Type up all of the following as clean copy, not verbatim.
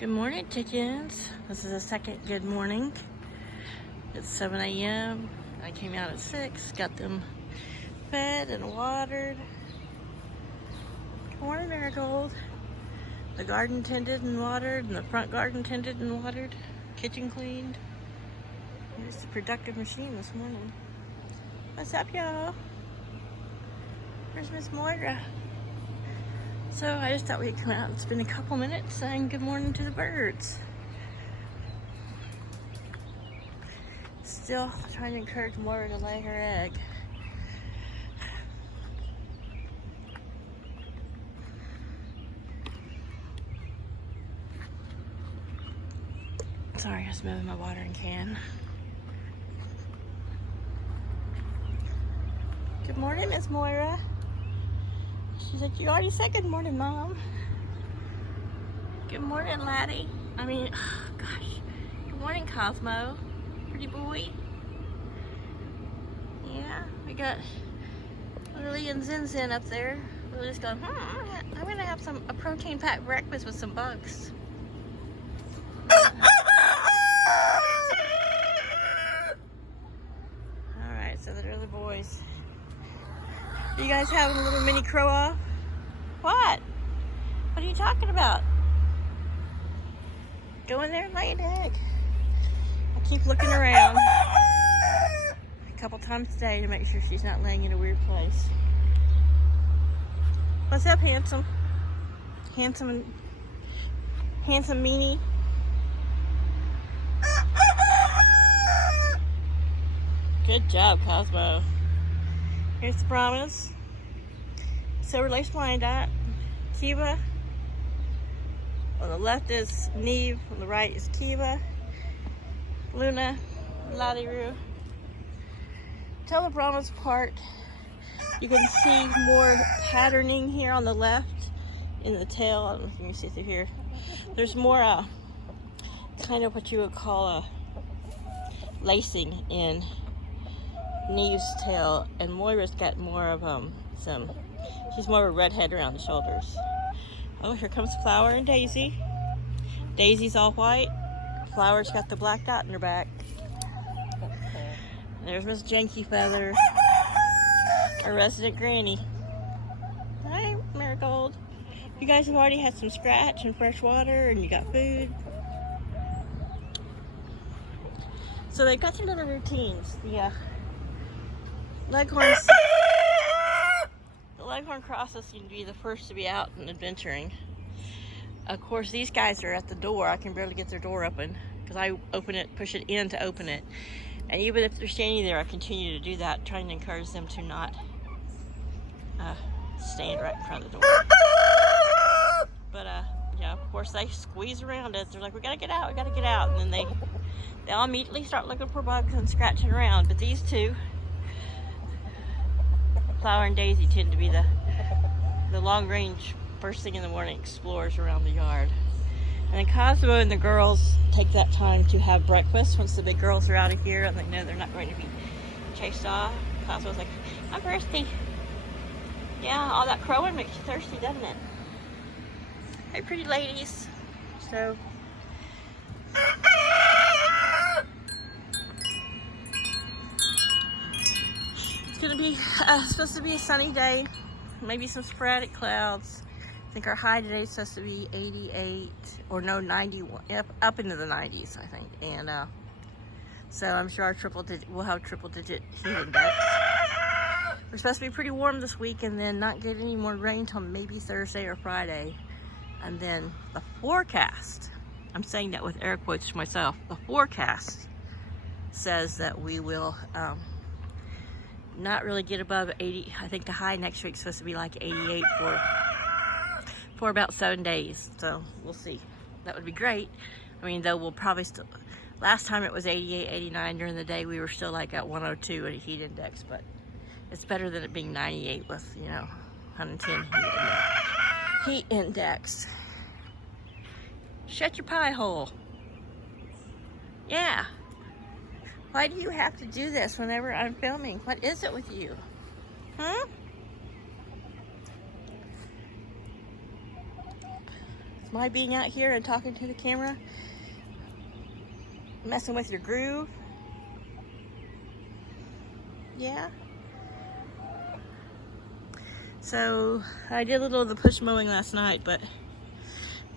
Good morning, chickens. This is the second good morning. It's 7 a.m. I came out at 6, got them fed and watered. Good morning, Marigold. The garden tended and watered, and the front garden tended and watered. Kitchen cleaned. It's a productive machine this morning. What's up, y'all? Where's Miss Moira? So I just thought we'd come out and spend a couple minutes saying good morning to the birds. Still trying to encourage Moira to lay her egg. Sorry, I was moving my watering can. Good morning, Miss Moira. She's like, you already said good morning, Mom. Good morning, laddie. Oh, gosh. Good morning, Cosmo. Pretty boy. Yeah, we got Lily and Zin Zin up there. Lily's going, I'm gonna have a protein-packed breakfast with some bugs. Alright, so there are the boys. You guys having a little mini crow off? What? What are you talking about? Go in there and lay an egg. I keep looking around a couple times a day to make sure she's not laying in a weird place. What's up, handsome? Handsome meanie. Good job, Cosmo. Here's the promise. Silver lace Wyandotte, Kiva. On the left is Neve, on the right is Kiva, Luna, Ladiru. Tell the Brahmas apart. You can see more patterning here on the left in the tail. I don't know if you can see through here. There's more kind of what you would call a lacing in Neve's tail, and Moira's got more of she's more of a redhead around the shoulders. Oh, here comes Flower and Daisy. Daisy's all white. Flower's got the black dot in her back. There's Miss Janky Feather, our resident granny. Hi, Marigold. You guys have already had some scratch and fresh water, and you got food. So they've got their little routines. The Leghorns. The Leghorn crosses seem to be the first to be out and adventuring. Of course, these guys are at the door. I can barely get their door open because I open it, push it in to open it. And even if they're standing there, I continue to do that, trying to encourage them to not stand right in front of the door. But yeah, of course, they squeeze around it. They're like, we gotta get out, we gotta get out. And then they all immediately start looking for bugs and scratching around. But these two, Flower and Daisy, tend to be the long-range, first thing in the morning explorers around the yard. And then Cosmo and the girls take that time to have breakfast once the big girls are out of here and they know they're not going to be chased off. Cosmo's like, I'm thirsty. Yeah, all that crowing makes you thirsty, doesn't it? Hey, pretty ladies. So it's gonna be supposed to be a sunny day, maybe some sporadic clouds. I think our high today is supposed to be 88 or no 91, up into the 90s, I think. And so I'm sure we'll have triple-digit heat index. We're supposed to be pretty warm this week and then not get any more rain till maybe Thursday or Friday. And then the forecast, I'm saying that with air quotes to myself, the forecast says that we will not really get above 80. I think the high next week is supposed to be like 88 for about 7 days. So we'll see. That would be great. I mean, though we'll probably still, last time it was 88, 89 during the day, we were still like at 102 at a heat index, but it's better than it being 98 with, 110 heat index. Shut your pie hole. Yeah. Why do you have to do this whenever I'm filming? What is it with you? Huh? Am I being out here and talking to the camera? Messing with your groove? Yeah? So I did a little of the push mowing last night, but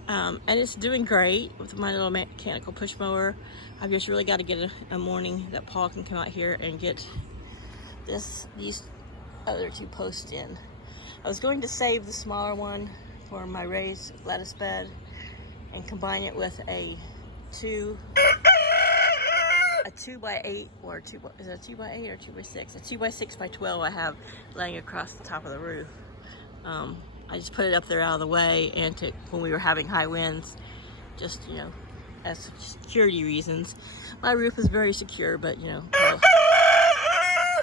and it's doing great with my little mechanical push mower. I've just really got to get a morning that Paul can come out here and get these other 2 posts in. I was going to save the smaller one for my raised lettuce bed and combine it with a 2x8 or is it a 2x8 or 2x6? A 2x6x12 I have laying across the top of the roof. I just put it up there out of the way, and when we were having high winds, just, you know, as security reasons. My roof is very secure, but, you know,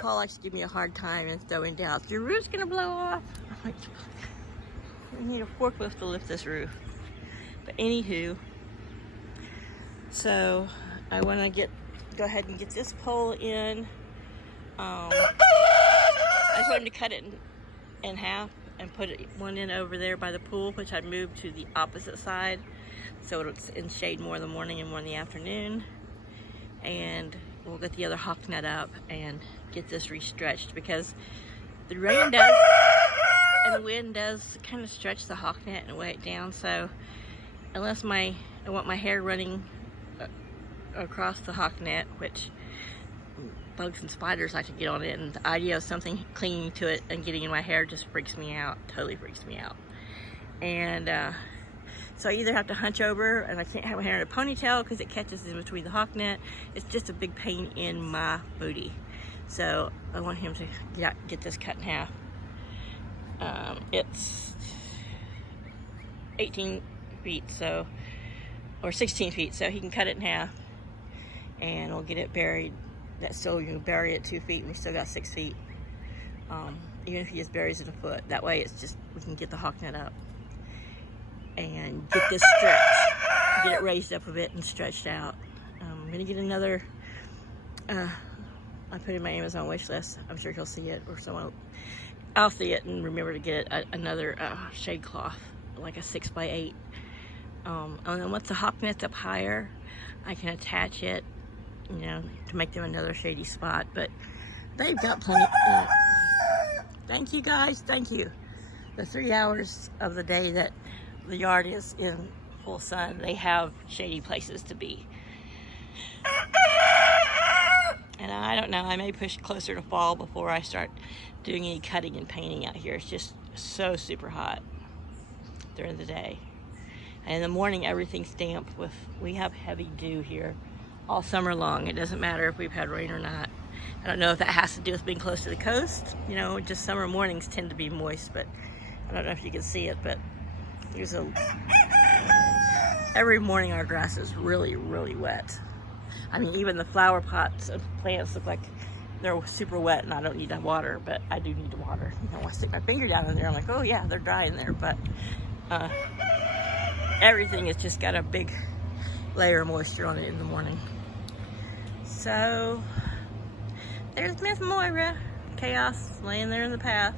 Paul likes to give me a hard time and throwing doubts. Your roof's gonna blow off. I'm like, we need a forklift to lift this roof. But anywho, so I want to go ahead and get this pole in. I just wanted to cut it in half and put one in over there by the pool, which I moved to the opposite side, so it's in shade more in the morning and more in the afternoon. And we'll get the other hawk net up and get this restretched, because the rain does and the wind does kind of stretch the hawk net and weigh it down. So unless I want my hair running across the hawk net, which bugs and spiders like to get on it, and the idea of something clinging to it and getting in my hair just freaks me out, totally freaks me out. And so I either have to hunch over, and I can't have my hair in a ponytail because it catches in between the hawk net. It's just a big pain in my booty. So I want him to get this cut in half. It's 18 feet, or 16 feet, so he can cut it in half, and we'll get it buried. That still, you can bury it 2 feet, and we still got 6 feet. Even if he just buries it a foot, that way it's just, we can get the hawk net up and get this stretched, get it raised up a bit and stretched out. I'm gonna get another, I put in my Amazon wish list. I'm sure he'll see it, or someone, I'll see it and remember to get another shade cloth, like a 6x8. And then once the hawk net's up higher, I can attach it, you know, to make them another shady spot. But they've got plenty. Thank you guys, thank you. The 3 hours of the day that the yard is in full sun, they have shady places to be. And I don't know, I may push closer to fall before I start doing any cutting and painting out here. It's just so super hot during the day. And in the morning, everything's damp. We have heavy dew here all summer long. It doesn't matter if we've had rain or not. I don't know if that has to do with being close to the coast. You know, just summer mornings tend to be moist, but I don't know if you can see it, but every morning our grass is really, really wet. I mean, even the flower pots and plants look like they're super wet, and I don't need to water, but I do need to water. You know, I stick my finger down in there, I'm like, oh yeah, they're dry in there, but everything has just got a big layer of moisture on it in the morning. So there's Miss Moira, Chaos, laying there in the path.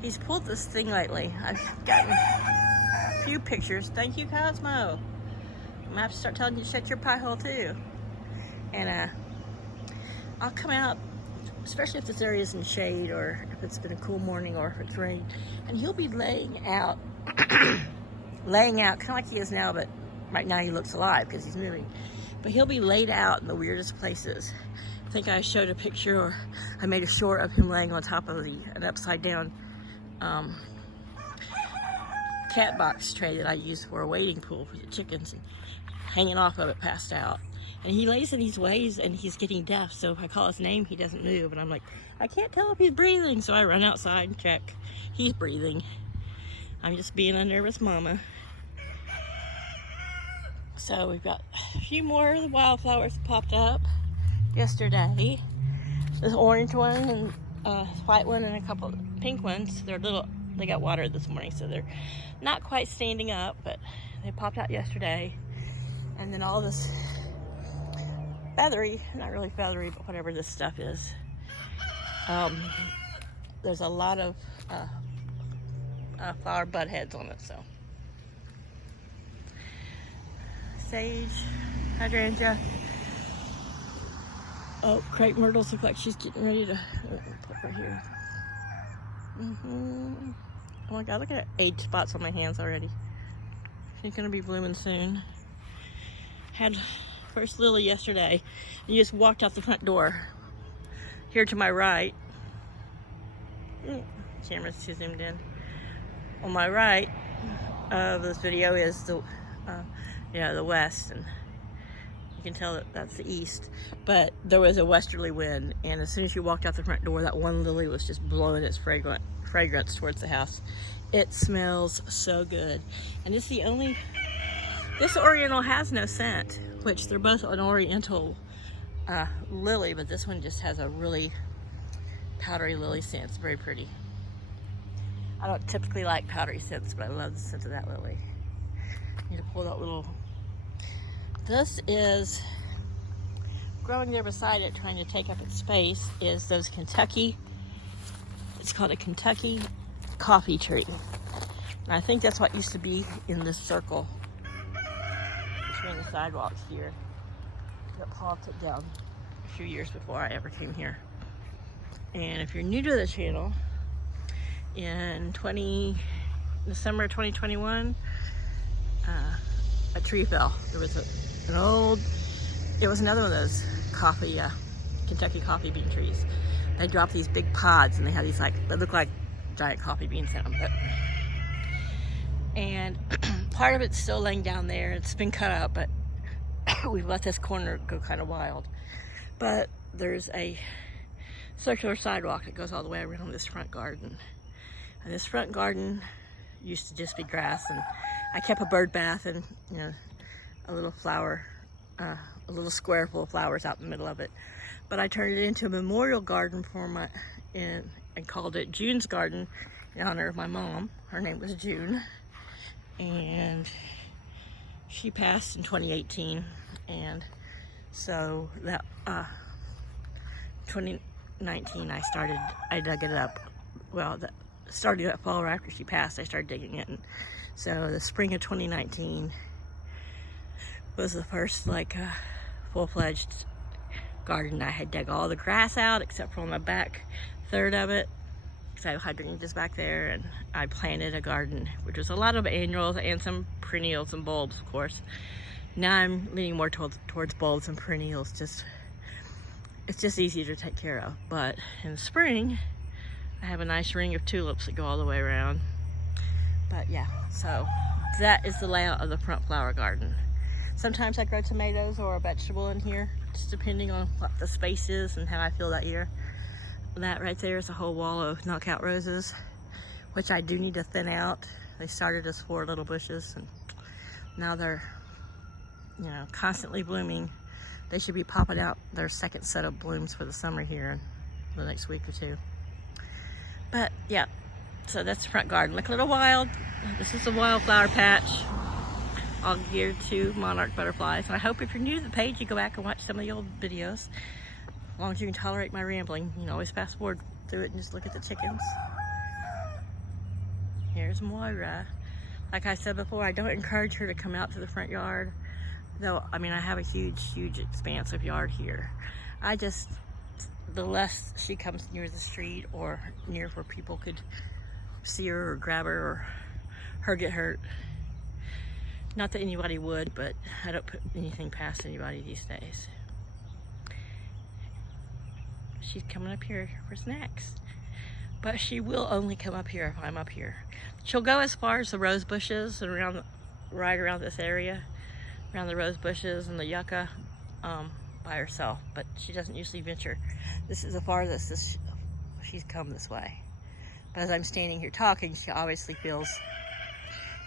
He's pulled this thing lately. I've gotten a few pictures. Thank you, Cosmo. I'm gonna have to start telling you to shut your pie hole too. And I'll come out, especially if this area is in shade, or if it's been a cool morning, or if it's rained, and he'll be laying out, kind of like he is now, but right now he looks alive because he's moving. But he'll be laid out in the weirdest places. I think I showed a picture, or I made a short of him laying on top of an upside down cat box tray that I use for a wading pool for the chickens, and hanging off of it, passed out. And he lays in these ways, and he's getting deaf, so if I call his name, he doesn't move. And I'm like, I can't tell if he's breathing, so I run outside and check. He's breathing. I'm just being a nervous mama. So we've got a few more of the wildflowers popped up yesterday. This orange one and white one and a couple of pink ones. They got watered this morning, so they're not quite standing up, but they popped out yesterday. And then all this feathery, not really feathery, but whatever this stuff is. There's a lot of flower bud heads on it, so sage, hydrangea. Oh, crepe myrtles look like she's getting ready to put right here. Oh my God, look at age spots on my hands already. She's gonna be blooming soon. Had first lily yesterday. You just walked out the front door. Here to my right. Camera's too zoomed in. On my right of this video is the west, and you can tell that that's the east. But there was a westerly wind, and as soon as you walked out the front door, that one lily was just blowing its fragrance towards the house. It smells so good. And this oriental has no scent, which they're both an oriental lily, but this one just has a really powdery lily scent. It's very pretty. I don't typically like powdery scents, but I love the scent of that lily. Need to pull that little. This is growing there beside it, trying to take up its space, is those Kentucky. It's called a Kentucky coffee tree. And I think that's what used to be in this circle between the sidewalks here that Paul took down a few years before I ever came here. And if you're new to the channel, in December 2021, a tree fell. There was it was another one of those Kentucky coffee bean trees. They dropped these big pods, and they had these they look like giant coffee beans in them. And part of it's still laying down there. It's been cut up, but we've let this corner go kind of wild. But there's a circular sidewalk that goes all the way around this front garden. And this front garden used to just be grass, and I kept a bird bath and a little flower, a little square full of flowers out in the middle of it. But I turned it into a memorial garden for and called it June's Garden in honor of my mom. Her name was June, and she passed in 2018, and so that 2019 I dug it up. Well, starting that fall right after she passed, I started digging it. And so the spring of 2019 was the first full-fledged garden. I had dug all the grass out except for on the back third of it, because I have hydrangeas back there, and I planted a garden, which was a lot of annuals and some perennials and bulbs, of course. Now I'm leaning more towards bulbs and perennials. It's just easier to take care of. But in the spring, I have a nice ring of tulips that go all the way around. But yeah, so that is the layout of the front flower garden. Sometimes I grow tomatoes or a vegetable in here, just depending on what the space is and how I feel that year. That right there is a whole wall of knockout roses, which I do need to thin out. They started as 4 little bushes, and now they're, constantly blooming. They should be popping out their second set of blooms for the summer here in the next week or two. But yeah, so that's the front garden. Look a little wild. This is a wildflower patch, all geared to monarch butterflies. And I hope if you're new to the page, you go back and watch some of the old videos. As long as you can tolerate my rambling, you can always fast forward through it and just look at the chickens. Here's Moira. Like I said before, I don't encourage her to come out to the front yard. Though, I have a huge expanse of yard here. The less she comes near the street or near where people could see her or grab her or her get hurt. Not that anybody would, but I don't put anything past anybody these days. She's coming up here for snacks. But she will only come up here if I'm up here. She'll go as far as the rose bushes and right around this area, around the rose bushes and the yucca, by herself, but she doesn't usually venture. This is the farthest she's come this way. But as I'm standing here talking, she obviously feels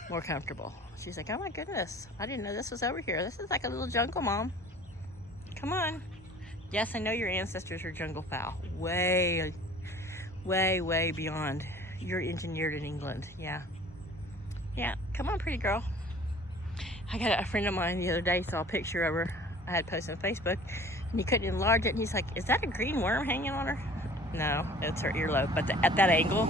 more comfortable. She's like, oh my goodness, I didn't know this was over here. This is like a little jungle, Mom. Come on. Yes, I know your ancestors are jungle fowl. Way beyond. You're engineered in England. Yeah. Yeah, come on, pretty girl. I got a friend of mine the other day saw a picture of her I had posted on Facebook, and he couldn't enlarge it, and he's like, is that a green worm hanging on her? No, it's her earlobe. But at that angle,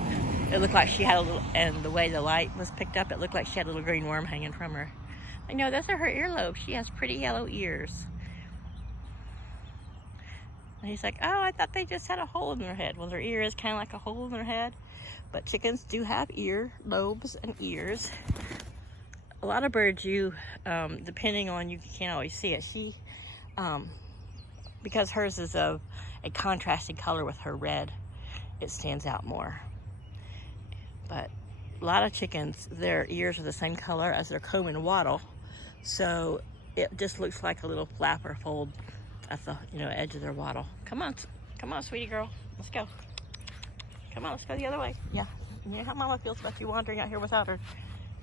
it looked like she had a little, and the way the light was picked up, it looked like she had a little green worm hanging from her. I know, those are her earlobes. She has pretty yellow ears. And he's like, oh, I thought they just had a hole in their head. Well, their ear is kind of like a hole in their head. But chickens do have ear lobes and ears. A lot of birds, depending on, you can't always see it. Because hers is a contrasting color with her red, it stands out more. But a lot of chickens, their ears are the same color as their comb and wattle. So it just looks like a little flap or fold at the edge of their wattle. Come on, sweetie girl, let's go. Come on, let's go the other way. Yeah, you know how Mama feels about you wandering out here without her.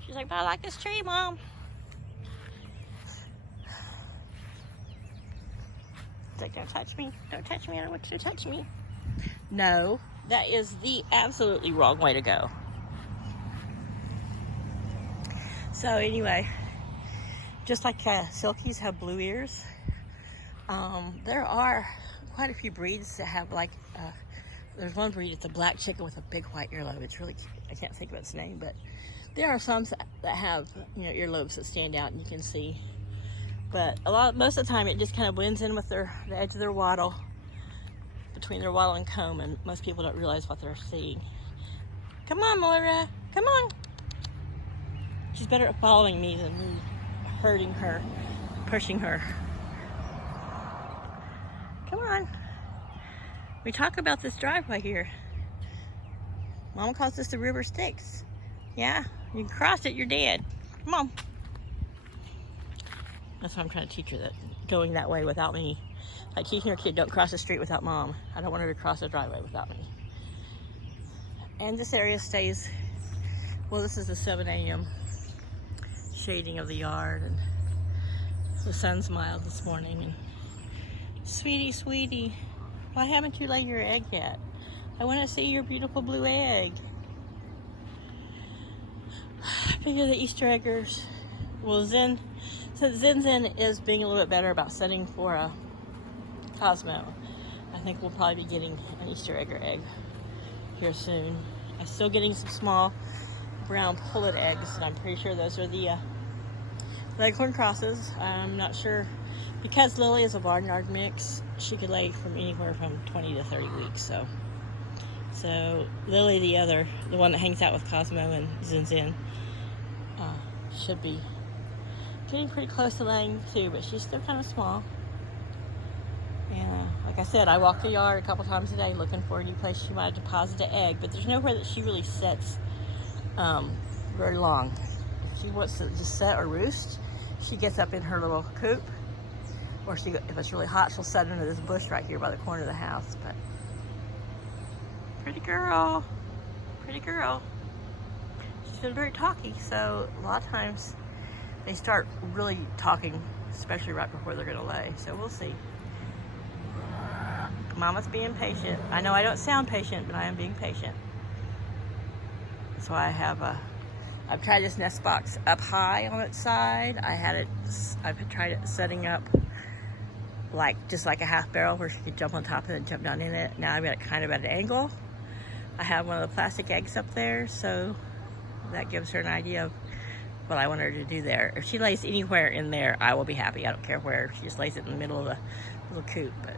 She's like, but I like this tree, Mom. It's like, don't touch me, I don't want you to touch me. No, that is the absolutely wrong way to go. So anyway, just like silkies have blue ears, there are quite a few breeds that have there's one breed, it's a black chicken with a big white earlobe. It's really cute. I can't think of its name, but there are some that have earlobes that stand out and you can see. But most of the time it just kind of blends in with the edge of their wattle, between their wattle and comb, and most people don't realize what they're seeing. Come on, Moira, come on. She's better at following me than me hurting her, pushing her. Come on. We talk about this driveway here. Mama calls this the River Styx. Yeah, you can cross it, you're dead. Come on. That's why I'm trying to teach her that going that way without me. Like teaching her kid, don't cross the street without Mom. I don't want her to cross the driveway without me. And this area stays, well, this is the 7 a.m. shading of the yard, and the sun smiled this morning. And sweetie, why haven't you laid your egg yet? I want to see your beautiful blue egg. I figure the Easter eggers, well, Zen is being a little bit better about setting for a Cosmo. I think we'll probably be getting an Easter egg here soon. I'm still getting some small brown pullet eggs, and I'm pretty sure those are the leghorn crosses. I'm not sure, because Lily is a barnyard mix, she could lay from anywhere from 20 to 30 weeks. So Lily, the one that hangs out with Cosmo and Zen, should be getting pretty close to laying too, but she's still kind of small. And like I said, I walk the yard a couple times a day looking for any place she might deposit an egg, but there's nowhere that she really sits very long. If she wants to just set or roost, she gets up in her little coop, or if it's really hot, she'll set under this bush right here by the corner of the house. But pretty girl. She's been very talky, so a lot of times they start really talking, especially right before they're gonna lay. So we'll see. Mama's being patient. I know I don't sound patient, but I am being patient. So I've tried this nest box up high on its side. I've tried it setting up just like a half barrel where she could jump on top of it and jump down in it. Now I've got it kind of at an angle. I have one of the plastic eggs up there, so that gives her an idea of what I want her to do there. If she lays anywhere in there, I will be happy. I don't care where. She just lays it in the middle of the little coop. But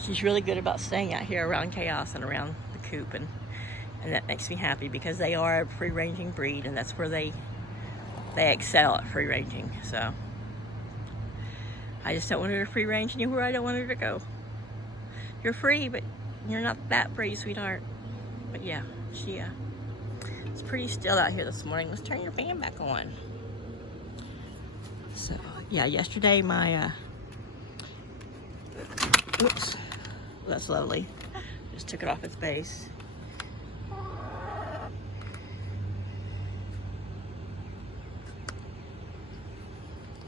she's really good about staying out here around chaos and around the coop, and that makes me happy, because they are a free-ranging breed, and that's where they excel at free-ranging. So I just don't want her to free range anywhere I don't want her to go. You're free, but you're not that free, sweetheart. But yeah, it's pretty still out here this morning. Let's turn your fan back on. So yeah, yesterday my oops, that's lovely. Just took it off its base.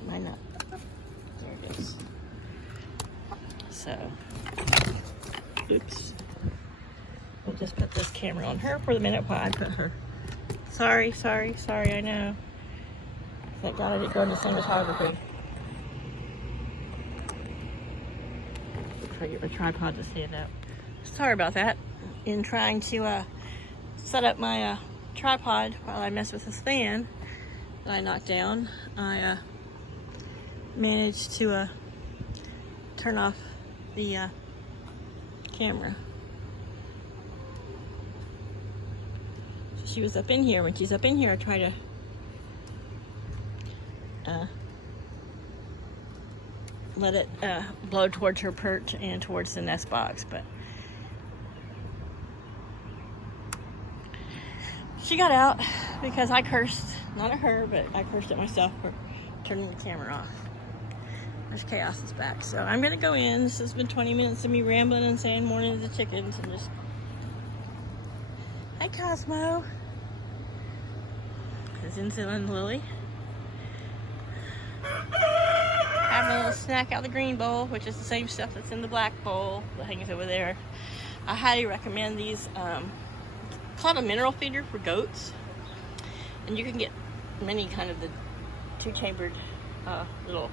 Might not. There it is. So, oops. We'll just put this camera on her for the minute while I put her. Sorry, I know. Thank God I didn't go into cinematography. Try to get my tripod to stand up. Sorry about that. In trying to set up my tripod while I mess with this fan, that I knocked down, I managed to turn off the camera. So she was up in here. When she's up in here, I try to let it blow towards her perch and towards the nest box, but she got out because I cursed, not at her, but I cursed at myself for turning the camera off. There's Chaos is back. So I'm gonna go in. This has been 20 minutes of me rambling and saying morning to the chickens and just, hi Cosmo. There's Insulin and Lily. Having a little snack out of the green bowl, which is the same stuff that's in the black bowl that hangs over there. I highly recommend these. Called a mineral feeder for goats, and you can get many kind of the two-chambered little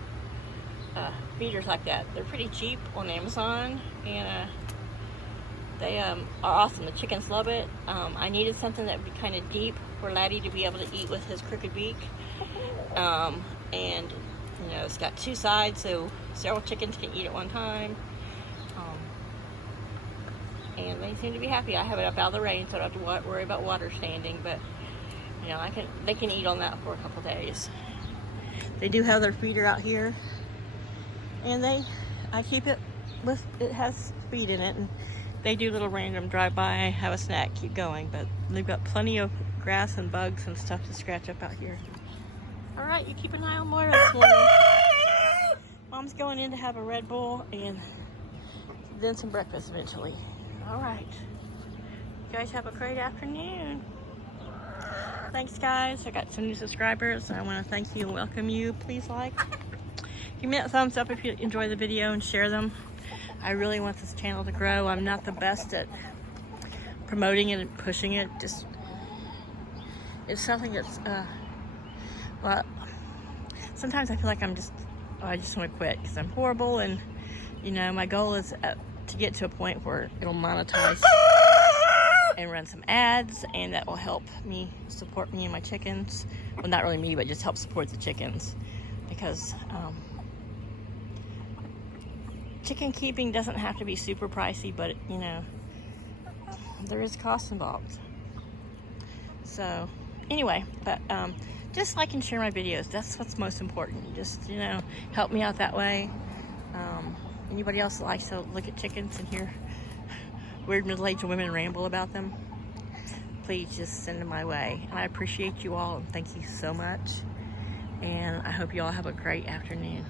feeders like that. They're pretty cheap on Amazon, and they are awesome. The chickens love it. I needed something that would be kind of deep for Laddie to be able to eat with his crooked beak, and you know, it's got two sides so several chickens can eat at one time. And they seem to be happy. I have it up out of the rain, so I don't have to worry about water standing. But you know, they can eat on that for a couple days. They do have their feeder out here, and I keep it with, it has feed in it, and they do little random drive-by, have a snack, keep going. But they've got plenty of grass and bugs and stuff to scratch up out here. All right, you keep an eye on Moira this morning. Mom's going in to have a Red Bull and then some breakfast eventually. All right, you guys have a great afternoon. Thanks guys, I got some new subscribers. I want to thank you and welcome you. Please like, give me that thumbs up if you enjoy the video and share them. I really want this channel to grow. I'm not the best at promoting it and pushing it. Just, it's something that's, well, sometimes I feel like I just want to quit because I'm horrible, and you know, my goal is to get to a point where it'll monetize and run some ads, and that will help me support me and my chickens. Well, not really me, but just help support the chickens, because chicken keeping doesn't have to be super pricey, but you know, there is cost involved. So anyway, but just like and share my videos. That's what's most important. Just, you know, help me out that way. Anybody else that likes to look at chickens and hear weird middle-aged women ramble about them, please just send them my way. And I appreciate you all, and thank you so much. And I hope you all have a great afternoon.